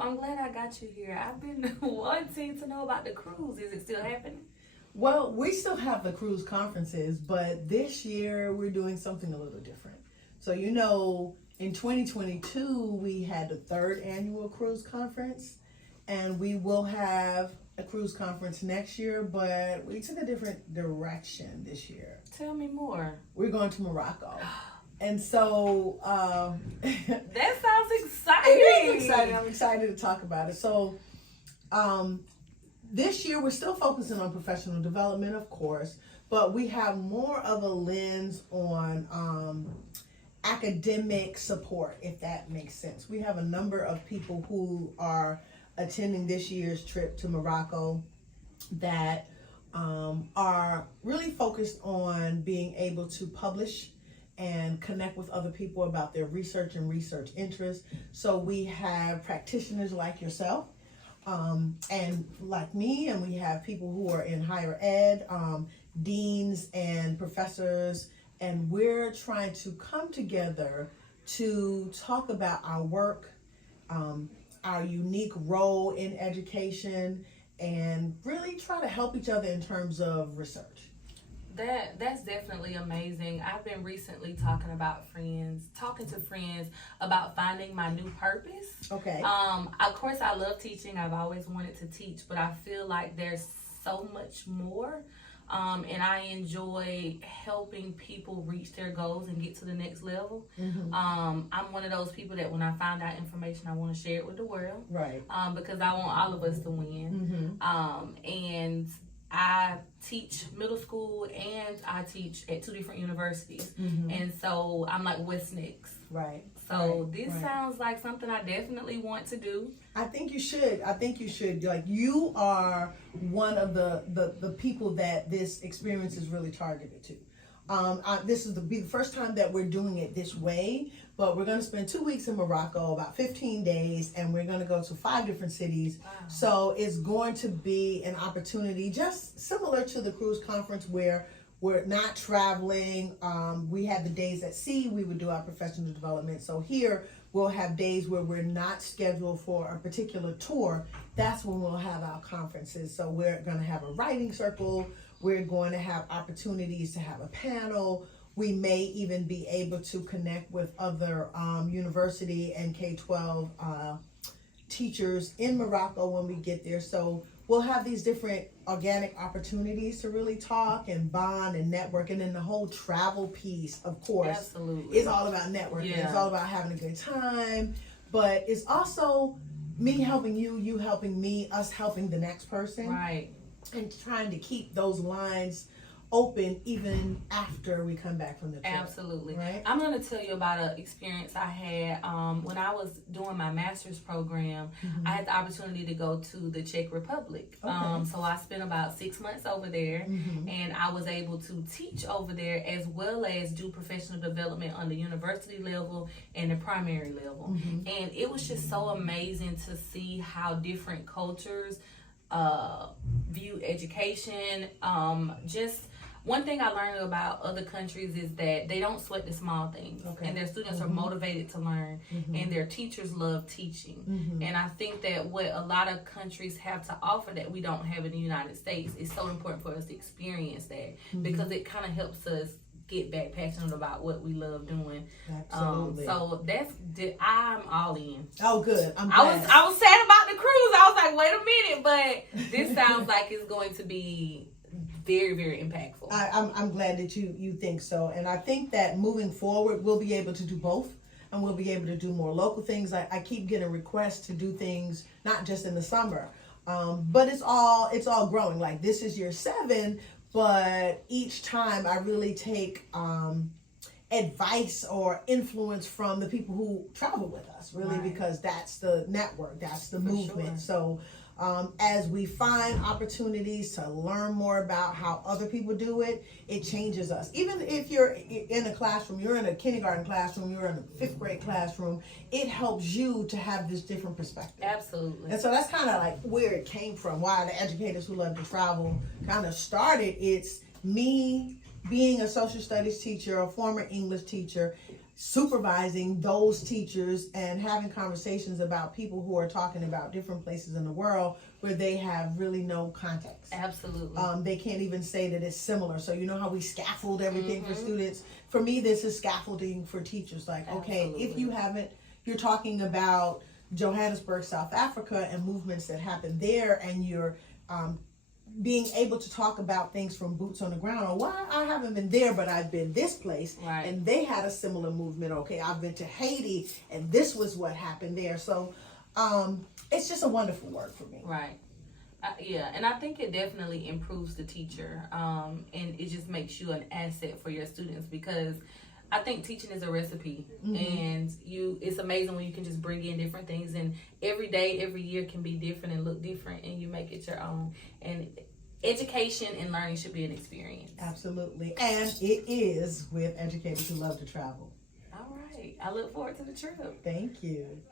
I'm glad I got you here. I've been wanting to know about the cruise. Is it still happening? Well, we still have the cruise conferences, but this year we're doing something a little different. So, in 2022, we had the third annual cruise conference, and we will have a cruise conference next year, but we took a different direction this year. Tell me more. We're going to Morocco. And so that sounds exciting. It is exciting. I'm excited to talk about it. So this year we're still focusing on professional development, of course, but we have more of a lens on academic support, if that makes sense. We have a number of people who are attending this year's trip to Morocco that are really focused on being able to publish and connect with other people about their research and research interests. So we have practitioners like yourself and like me, and we have people who are in higher ed, deans and professors, and we're trying to come together to talk about our work, our unique role in education, and really try to help each other in terms of research. That's definitely amazing. I've been recently talking to friends about finding my new purpose. Okay. Of course, I love teaching. I've always wanted to teach, but I feel like there's so much more. And I enjoy helping people reach their goals and get to the next level. Mm-hmm. I'm one of those people that when I find out information, I want to share it with the world. Right. Because I want all of us to win. Mm-hmm. And I teach middle school and I teach at 2 different universities. Mm-hmm. And so I'm like, what's next? Right. So this sounds like something I definitely want to do. I think you should. Like, you are one of the people that this experience is really targeted to. This is the first time that we're doing it this way, but we're going to spend 2 weeks in Morocco, about 15 days, and we're going to go to 5 different cities. Wow. So it's going to be an opportunity just similar to the cruise conference where we're not traveling. We had the days at sea, we would do our professional development. So here we'll have days where we're not scheduled for a particular tour. That's when we'll have our conferences. So we're going to have a writing circle. We're going to have opportunities to have a panel. We may even be able to connect with other university and K-12 teachers in Morocco when we get there. So we'll have these different organic opportunities to really talk and bond and network. And then the whole travel piece, of course, absolutely, is all about networking. Yeah. It's all about having a good time. But it's also me helping you, you helping me, us helping the next person. Right. And trying to keep those lines open even after we come back from the trip. Absolutely. Right? I'm going to tell you about an experience I had when I was doing my master's program. Mm-hmm. I had the opportunity to go to the Czech Republic. Okay. So I spent about 6 months over there, mm-hmm. and I was able to teach over there as well as do professional development on the university level and the primary level. Mm-hmm. And it was just so amazing to see how different cultures view education. Just one thing I learned about other countries is that they don't sweat the small things. Okay. And their students mm-hmm. are motivated to learn, mm-hmm. and their teachers love teaching. Mm-hmm. And I think that what a lot of countries have to offer that we don't have in the United States is so important for us to experience that, mm-hmm. because it kind of helps us get back passionate about what we love doing. Absolutely. So I'm all in. Oh, good. I was sad about the cruise. I was like, wait a minute, but this sounds like it's going to be very, very impactful. I'm glad that you think so, and I think that moving forward we'll be able to do both, and we'll be able to do more local things. I keep getting requests to do things not just in the summer, but it's all growing. Like, this is year 7. But each time I really take advice or influence from the people who travel with us, really, right. Because that's the network, that's the movement. Sure. So as we find opportunities to learn more about how other people do it, it changes us. Even if you're in a classroom, you're in a kindergarten classroom, you're in a 5th grade classroom, it helps you to have this different perspective. Absolutely. And so that's kind of like where it came from, why the Educators Who Love to Travel kind of started. It's me being a social studies teacher, a former English teacher, supervising those teachers and having conversations about people who are talking about different places in the world where they have really no context. Absolutely. They can't even say that it's similar. So you know how we scaffold everything for students? For me, this is scaffolding for teachers. Like, okay, if you haven't, you're talking about Johannesburg, South Africa, and movements that happen there, and you're being able to talk about things from boots on the ground. Or, well, I haven't been there, but I've been this place, Right. and they had a similar movement. Okay, I've been to Haiti, and this was what happened there. So it's just a wonderful work for me. Right. Yeah, and I think it definitely improves the teacher, and it just makes you an asset for your students, because I think teaching is a recipe, and it's amazing when you can just bring in different things, and every day, every year can be different and look different, and you make it your own. And education and learning should be an experience. Absolutely, and it is with educators who love to travel. All right, I look forward to the trip. Thank you.